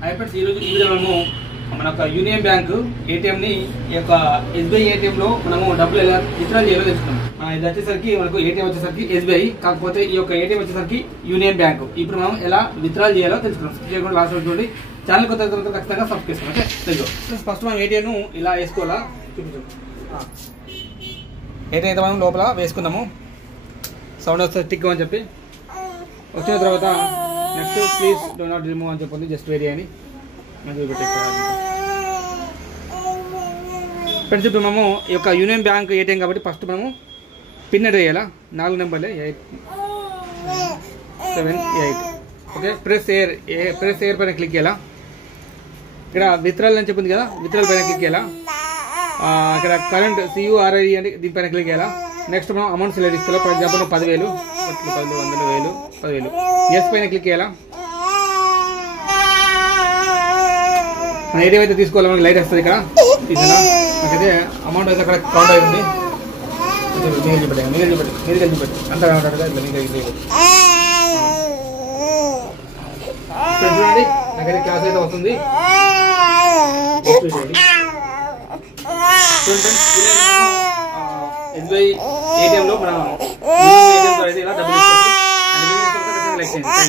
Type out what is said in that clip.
Friends ఈరోజు ఈ video మనము మన యొక్క యూనియన్ బ్యాంక్ ఏటీఎం ని ఈ యొక్క ఎస్బీఐ ఏటీఎం లో మనము డబ్బులు ఎలా విత్డ్రా చేయాలో తెలుసుకున్నాం. ఇది వచ్చేసరికి మనకు ఏటీఎం వచ్చేసరికి ఎస్బీఐ, కాకపోతే ఈ యొక్క ఏటీఎం వచ్చేసరికి యూనియన్ బ్యాంక్. ఇప్పుడు మనం ఎలా విత్డ్రా చేయాలో తెలుసుకున్నాం. లాస్ట్ చూడండి, ఛానల్ కొత్త ఖచ్చితంగా సబ్స్క్రైబ్ చేసుకోండి. ఫస్ట్ మనం ఏటీఎం ను ఇలా వేసుకోవాలా చూపించాం. ఏటీఎం అయితే మనం లోపల వేసుకుందాము. సౌండ్ వస్తే టిక్ అని చెప్పి వచ్చిన తర్వాత next please do not remove అని చెప్పింది, జస్ట్ వెరీ అని ఫ్రెండ్స్. ఇప్పుడు మనము ఈ యొక్క యూనియన్ బ్యాంక్ ఏటీఎం కాబట్టి ఫస్ట్ మనము పిన్ ఎంటర్ చేయాలా. 4 నెంబర్లే 8 7 8. ఓకే, ప్రెస్ ఎయిర్ పైన క్లిక్ చేయాలా. ఇక్కడ విత్డ్రాల్ అని చెప్పింది కదా, విత్డ్రాల్ పైన క్లిక్ చేయాలా. ఇక్కడ కరెంట్ CURI అని దీనిపైన క్లిక్ చేయాలా. నెక్స్ట్ మనం అమౌంట్ సెలెక్ట్ ఇస్తాం. ఫర్ ఎగ్జాంపుల్ 10,000 10 100 10,000 ఎస్ పైన క్లిక్ చేయాలా. ఏటీఎం అయితే తీసుకోవాలి, మనకి లైట్ వస్తుంది ఇక్కడ తీసినా. నాకైతే అమౌంట్ అయితే అక్కడ కౌంట్ అవుతుంది. మీరు చూపెట్టి అంతా చూడండి, నాకైతే క్లాస్ అయితే వస్తుంది. ఎస్బీఐ ఏటీఎం లో మనం ఇలా డబ్బులు తీసుకోవచ్చు.